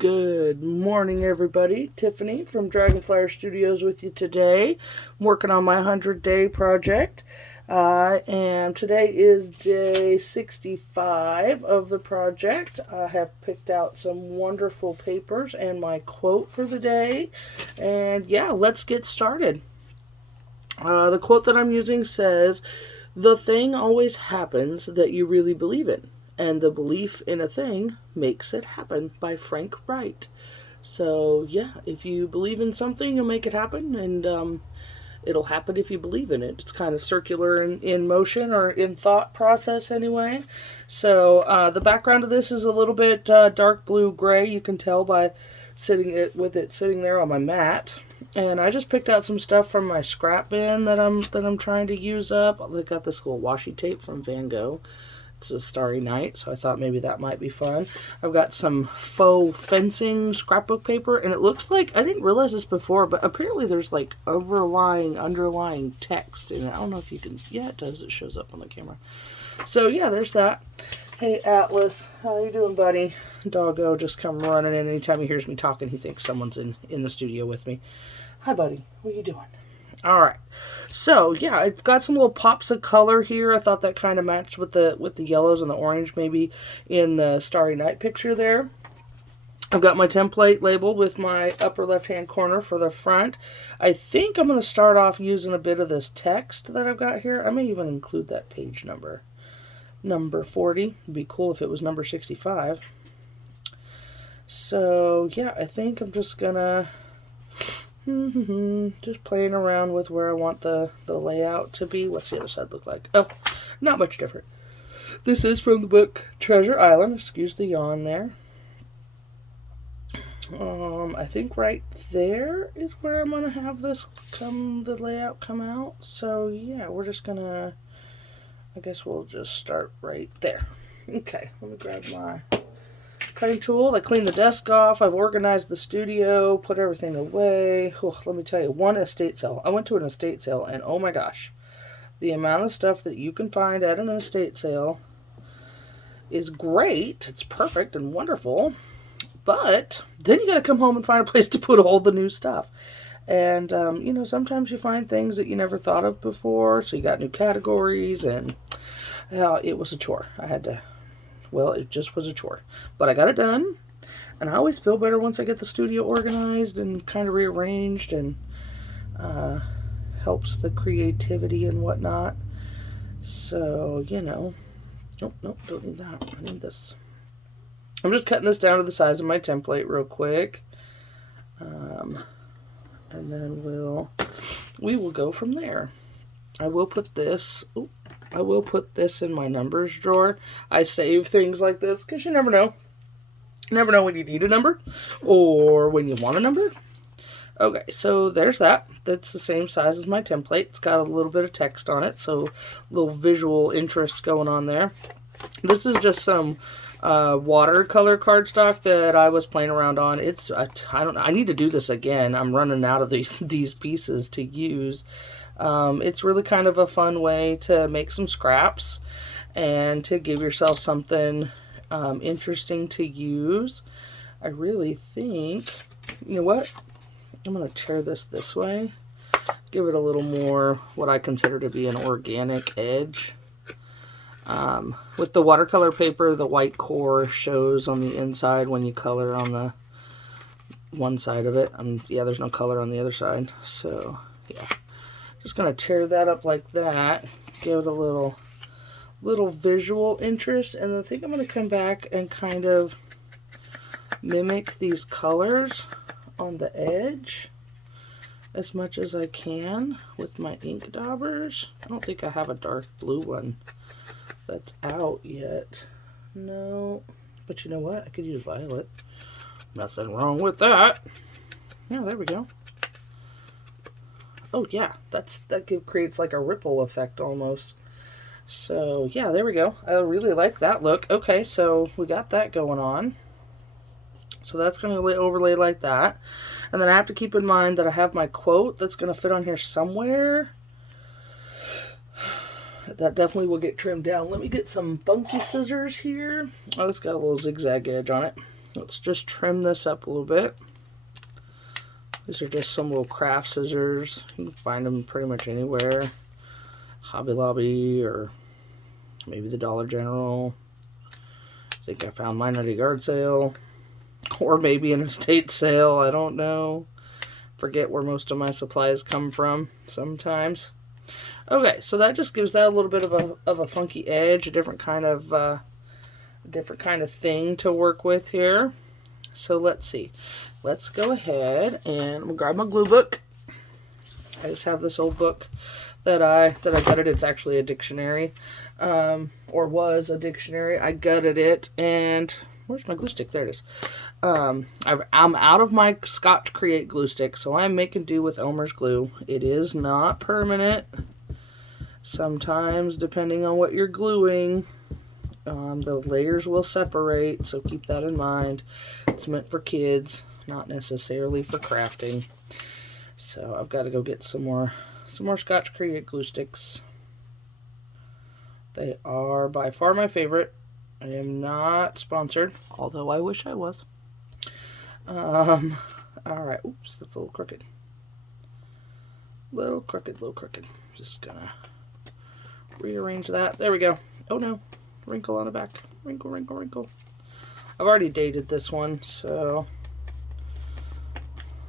Good morning, everybody. Tiffany from Dragonflyer Studios with you today. I'm working on my 100-day project. And today is day 65 of the project. I have picked out some wonderful papers and my quote for the day. And yeah, let's get started. The quote that I'm using says, "The thing always happens that you really believe in, and the belief in a thing makes it happen," by Frank Wright. So yeah, if you believe in something, you'll make it happen, and it'll happen if you believe in it. It's kind of circular in motion, or in thought process anyway. So the background of this is a little bit dark blue gray. You can tell by sitting there on my mat. And I just picked out some stuff from my scrap bin that I'm trying to use up. I got this little washi tape from Van Gogh. It's a starry night, so I thought maybe that might be fun. I've got some faux fencing scrapbook paper, and it looks like, I didn't realize this before, but apparently there's like underlying text in it. I don't know if you can, yeah, it does. It shows up on the camera. So yeah, there's that. Hey Atlas, how you doing, buddy? Doggo just come running in. Anytime he hears me talking, he thinks someone's in the studio with me. Hi, buddy. What are you doing? All right. So yeah, I've got some little pops of color here. I thought that kind of matched with the yellows and the orange, maybe in the Starry Night picture there. I've got my template labeled with my upper left-hand corner for the front. I think I'm going to start off using a bit of this text that I've got here. I may even include that page number. Number 40. It'd be cool if it was number 65. So yeah, I think I'm just gonna just playing around with where I want the layout to be. What's the other side look like? Oh, not much different. This is from the book Treasure Island. Excuse the yawn there. I think right there is where I'm gonna have the layout come out. So yeah, we're just gonna, I guess we'll just start right there. Okay, let me grab my cutting tool. I cleaned the desk off. I've organized the studio, put everything away. Let me tell you, one estate sale. I went to an estate sale, and oh my gosh, the amount of stuff that you can find at an estate sale is great. It's perfect and wonderful. But then you got to come home and find a place to put all the new stuff. And, sometimes you find things that you never thought of before. So you got new categories, and it was a chore. It just was a chore. But I got it done, and I always feel better once I get the studio organized and kind of rearranged, and helps the creativity and whatnot. So, nope, don't need that. I need this. I'm just cutting this down to the size of my template real quick. And then we will go from there. I will put this in my numbers drawer. I save things like this because you never know. You never know when you need a number or when you want a number. Okay, so there's that. That's the same size as my template. It's got a little bit of text on it, so a little visual interest going on there. This is just some watercolor cardstock that I was playing around on. I need to do this again. I'm running out of these pieces to use. It's really kind of a fun way to make some scraps and to give yourself something interesting to use. I really think, you know what? I'm going to tear this way. Give it a little more what I consider to be an organic edge. With the watercolor paper, the white core shows on the inside when you color on the one side of it. There's no color on the other side. So, yeah. Just going to tear that up like that. Give it a little visual interest. And I think I'm going to come back and kind of mimic these colors on the edge as much as I can with my ink daubers. I don't think I have a dark blue one that's out yet. No. But you know what? I could use violet. Nothing wrong with that. Yeah, there we go. Oh yeah, that creates like a ripple effect almost. So yeah, there we go. I really like that look. Okay, so we got that going on. So that's going to overlay like that. And then I have to keep in mind that I have my quote that's going to fit on here somewhere. That definitely will get trimmed down. Let me get some funky scissors here. Oh, it's got a little zigzag edge on it. let's just trim this up a little bit. These are just some little craft scissors. You can find them pretty much anywhere. Hobby Lobby or maybe the Dollar General. I think I found mine at a yard sale. Or maybe an estate sale. I don't know. Forget where most of my supplies come from sometimes. Okay, so that just gives that a little bit of a funky edge, a different kind of thing to work with here. So let's see. Let's go ahead and we'll grab my glue book. I just have this old book that I gutted. It's actually a dictionary, or was a dictionary. I gutted it, and where's my glue stick? There it is. I'm out of my Scotch Create glue stick, so I'm making do with Elmer's glue. It is not permanent. Sometimes, depending on what you're gluing, the layers will separate, so keep that in mind. It's meant for kids, not necessarily for crafting. So I've got to go get some more Scotch Create glue sticks. They are by far my favorite. I am not sponsored, although I wish I was. Alright, oops, that's a little crooked. Little crooked. Just gonna rearrange that. There we go. Oh no, wrinkle on the back. Wrinkle. I've already dated this one, so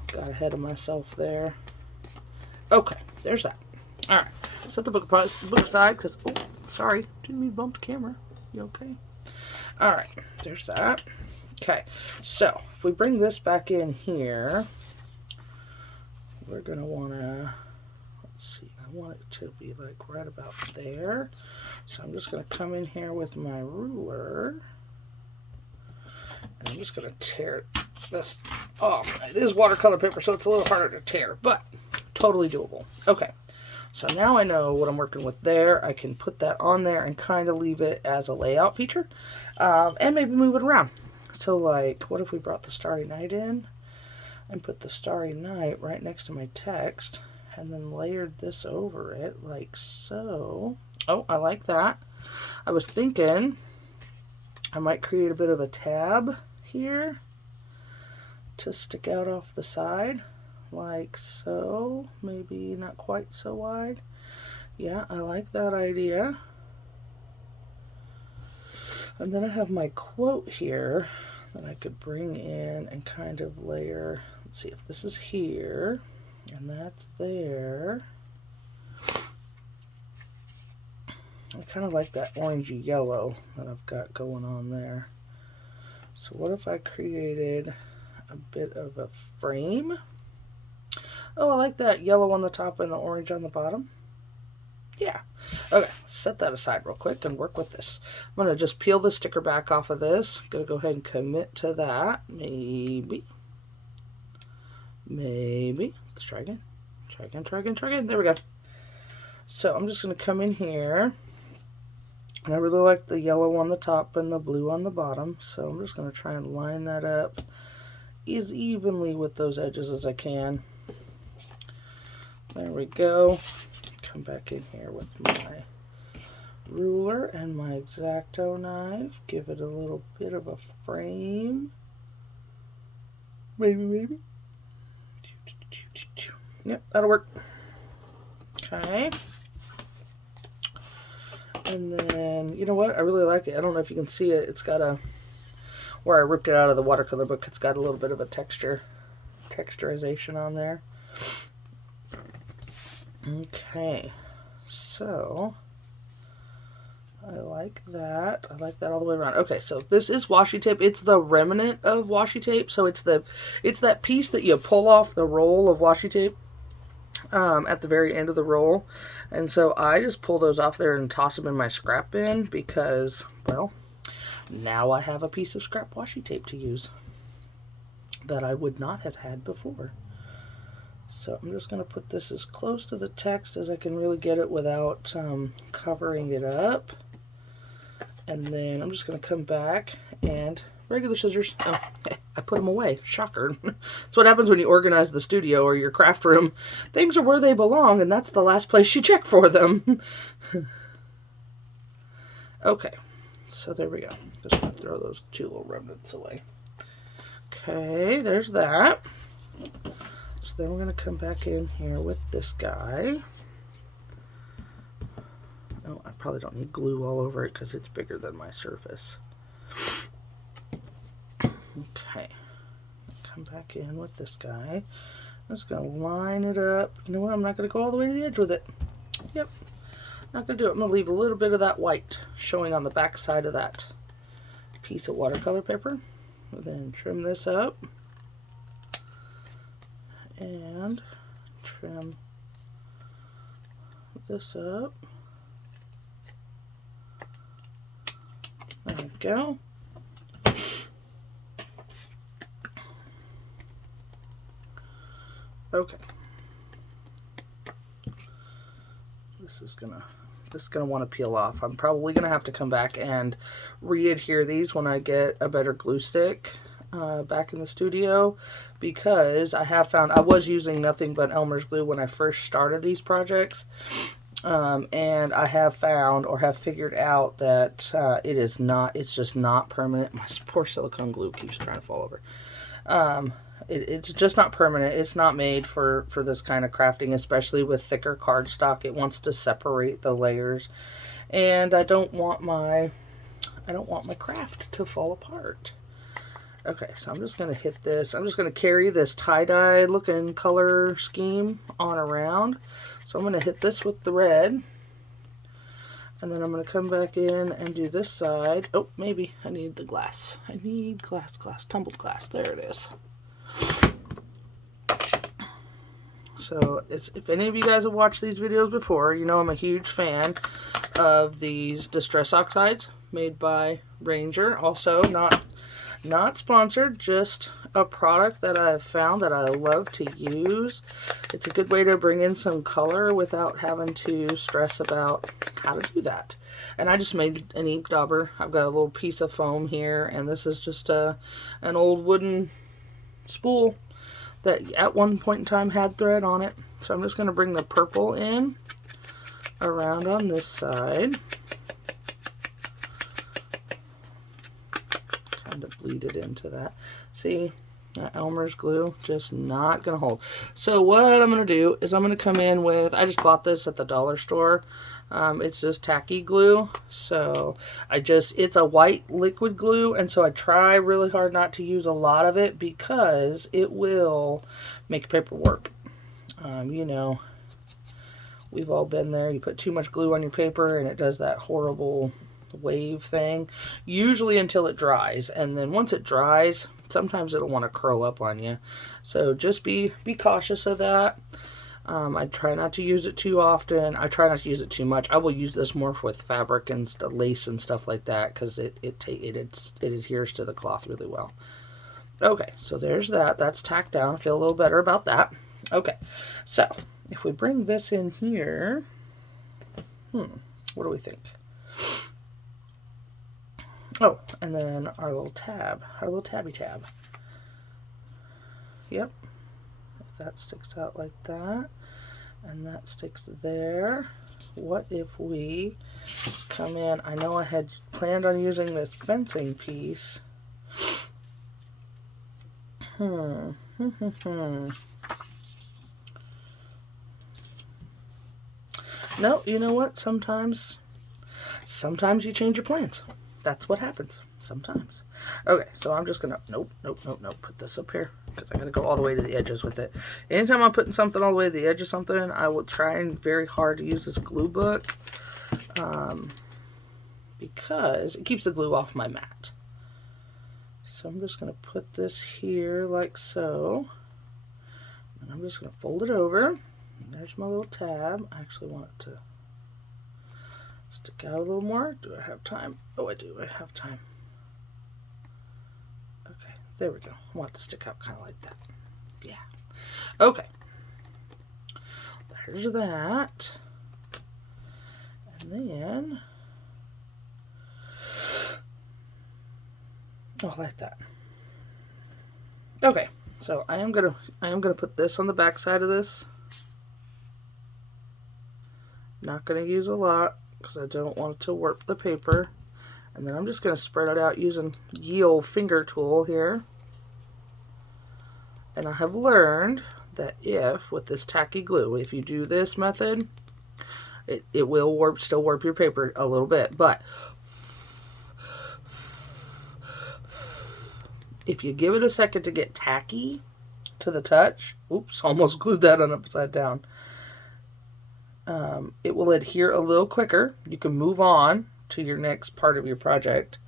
got ahead of myself there. Okay, there's that. Alright, set the book aside because, oh, sorry, didn't mean to bump the camera. You okay? Alright, there's that. Okay, so if we bring this back in here, we're going to want to, let's see, I want it to be like right about there. So I'm just going to come in here with my ruler, and I'm just going to tear this off. It is watercolor paper, so it's a little harder to tear, but totally doable. Okay, so now I know what I'm working with there. I can put that on there and kind of leave it as a layout feature, and maybe move it around. So like, what if we brought the Starry Night in and put the Starry Night right next to my text and then layered this over it like so. Oh, I like that. I was thinking I might create a bit of a tab here to stick out off the side like so. Maybe not quite so wide. Yeah, I like that idea. And then I have my quote here that I could bring in and kind of layer. Let's see if this is here and that's there. I kind of like that orangey yellow that I've got going on there. So what if I created a bit of a frame? Oh, I like that yellow on the top and the orange on the bottom. Yeah. Okay, set that aside real quick and work with this. I'm going to just peel the sticker back off of this. I'm going to go ahead and commit to that. Maybe. Let's try again. Try again. There we go. So I'm just going to come in here. And I really like the yellow on the top and the blue on the bottom. So I'm just going to try and line that up as evenly with those edges as I can. There we go. Come back in here with my ruler and my X-Acto knife. Give it a little bit of a frame. Maybe. Yep, that'll work. Okay. And then, you know what? I really like it. I don't know if you can see it. It's got a, where I ripped it out of the watercolor book, it's got a little bit of a texturization on there. Okay, so I like that. I like that all the way around. Okay, so this is washi tape. It's the remnant of washi tape. So it's that piece that you pull off the roll of washi tape at the very end of the roll. And so I just pull those off there and toss them in my scrap bin because, well, now I have a piece of scrap washi tape to use that I would not have had before. So I'm just going to put this as close to the text as I can really get it without covering it up. And then I'm just going to come back and regular scissors. Oh, I put them away. Shocker. That's what happens when you organize the studio or your craft room. Things are where they belong, and that's the last place you check for them. Okay, so there we go. Just going to throw those two little remnants away. Okay, there's that. So then we're going to come back in here with this guy. Oh, I probably don't need glue all over it because it's bigger than my surface. Okay, come back in with this guy. I'm just going to line it up. You know what? I'm not going to go all the way to the edge with it. Yep, not going to do it. I'm going to leave a little bit of that white showing on the back side of that piece of watercolor paper. And then trim this up. And trim this up. There we go. Okay. This is gonna want to peel off. I'm probably gonna have to come back and re-adhere these when I get a better glue stick back in the studio, because I have found I was using nothing but Elmer's glue when I first started these projects, and I have found or have figured out that it's just not permanent. My poor silicone glue keeps trying to fall over. It's just not permanent. It's not made for this kind of crafting, especially with thicker cardstock. It wants to separate the layers, and I don't want my craft to fall apart. Okay, so I'm just going to hit this. I'm just going to carry this tie-dye looking color scheme on around. So I'm going to hit this with the red. And then I'm going to come back in and do this side. Oh, maybe I need the glass. I need glass, tumbled glass. There it is. So if any of you guys have watched these videos before, you know I'm a huge fan of these Distress Oxides made by Ranger. Also, not sponsored, just a product that I've found that I love to use. It's a good way to bring in some color without having to stress about how to do that. And I just made an ink dauber. I've got a little piece of foam here, and this is just an old wooden spool that at one point in time had thread on it. So I'm just going to bring the purple in around on this side. Kind of bleed it into that. See, that Elmer's glue just not going to hold. So what I'm going to do is I'm going to come in with, I just bought this at the dollar store. It's just tacky glue. So it's a white liquid glue, and so I try really hard not to use a lot of it because it will make paper warp. You know, we've all been there. You put too much glue on your paper and it does that horrible wave thing, usually until it dries, and then once it dries, sometimes it'll want to curl up on you. So just be cautious of that. I try not to use it too often. I try not to use it too much. I will use this more with fabric and lace and stuff like that because it adheres to the cloth really well. Okay, so there's that. That's tacked down. I feel a little better about that. Okay, so if we bring this in here, what do we think? Oh, and then our little tabby tab. Yep. If that sticks out like that, and that sticks there, what if we come in? I know I had planned on using this fencing piece. No, you know what? Sometimes you change your plans. That's what happens sometimes. Okay, so I'm just gonna nope, put this up here because I gotta go all the way to the edges with it. Anytime I'm putting something all the way to the edge of something, I will try very hard to use this glue book because it keeps the glue off my mat. So I'm just gonna put this here like so, and I'm just gonna fold it over. There's my little tab. I actually want it to stick out a little more. Do I have time? Oh, I do. I have time. Okay, there we go. I want it to stick out kind of like that. Yeah. Okay. There's that. And then, oh, like that. Okay, so I am gonna put this on the back side of this. Not gonna use a lot because I don't want it to warp the paper. And then I'm just going to spread it out using ye old finger tool here. And I have learned that with this tacky glue, if you do this method, it will still warp your paper a little bit, but if you give it a second to get tacky to the touch, oops, almost glued that on upside down, it will adhere a little quicker. You can move on to your next part of your project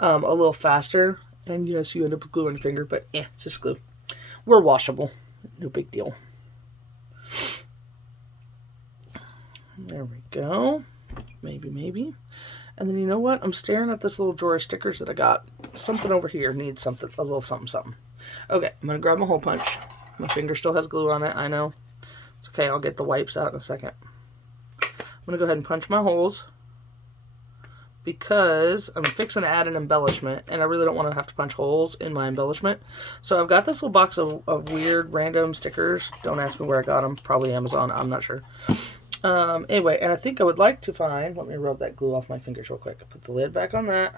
a little faster. And yes, you end up with glue on your finger, but it's just glue. We're washable. No big deal. There we go. Maybe. And then you know what? I'm staring at this little drawer of stickers that I got. Something over here needs something, a little something. Okay, I'm going to grab my hole punch. My finger still has glue on it, I know. It's okay, I'll get the wipes out in a second. I'm going to go ahead and punch my holes because I'm fixing to add an embellishment, and I really don't want to have to punch holes in my embellishment. So I've got this little box of weird random stickers. Don't ask me where I got them. Probably Amazon. I'm not sure. Anyway, and I think I would like to find, let me rub that glue off my fingers real quick. Put the lid back on that.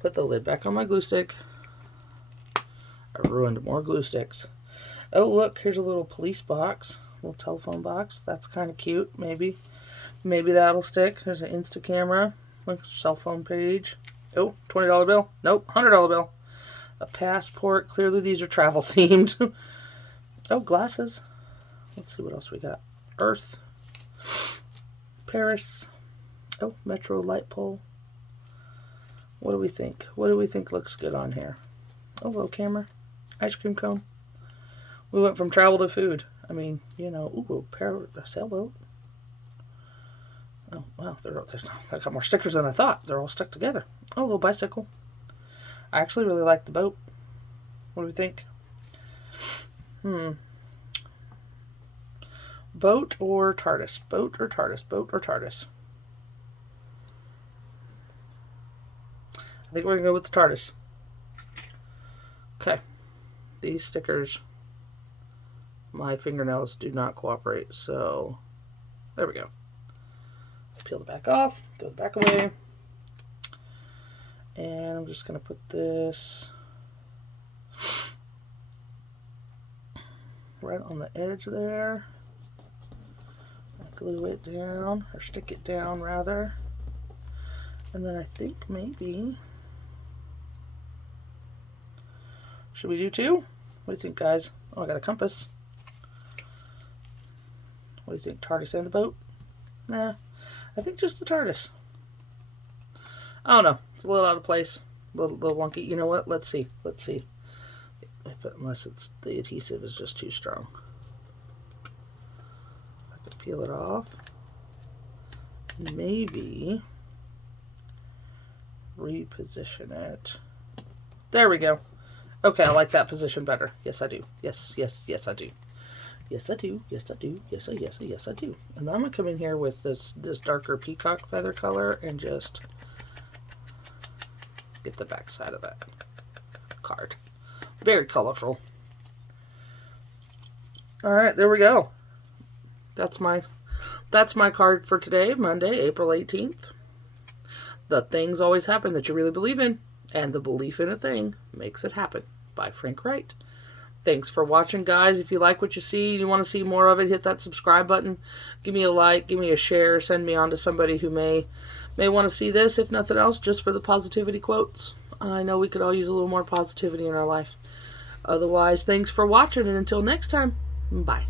Put the lid back on my glue stick. I ruined more glue sticks. Oh, look, here's a little police box. Little telephone box. That's kind of cute, maybe. Maybe that'll stick. There's an Insta camera. Look, cell phone page. Oh, $20 bill. Nope, $100 bill. A passport. Clearly these are travel themed. Oh, glasses. Let's see what else we got. Earth. Paris. Oh, metro light pole. What do we think? What do we think looks good on here? Oh, little camera. Ice cream cone. We went from travel to food. I mean, you know, ooh, a sailboat. Oh, wow, I got more stickers than I thought. They're all stuck together. Oh, a little bicycle. I actually really like the boat. What do we think? Boat or TARDIS? Boat or TARDIS? Boat or TARDIS? I think we're going to go with the TARDIS. Okay. These stickers, my fingernails do not cooperate, so there we go. Peel the back off, throw the back away. And I'm just going to put this right on the edge there. Glue it down, or stick it down rather. And then I think maybe, should we do two? What do you think, guys? Oh, I got a compass. What do you think, TARDIS and the boat? Nah, I think just the TARDIS. I don't know. It's a little out of place. A little wonky. You know what? Let's see. Unless the adhesive is just too strong. I could peel it off. Maybe reposition it. There we go. Okay, I like that position better. Yes, I do. Yes, I do. Yes, I do. Yes, I do. Yes, I do. And then I'm going to come in here with this darker peacock feather color and just get the back side of that card. Very colorful. All right, there we go. That's my card for today, Monday, April 18th. The things always happen that you really believe in, and the belief in a thing makes it happen, by Frank Wright. Thanks for watching, guys. If you like what you see and you want to see more of it, hit that subscribe button. Give me a like, give me a share, send me on to somebody who may want to see this, if nothing else, just for the positivity quotes. I know we could all use a little more positivity in our life. Otherwise, thanks for watching, and until next time, bye.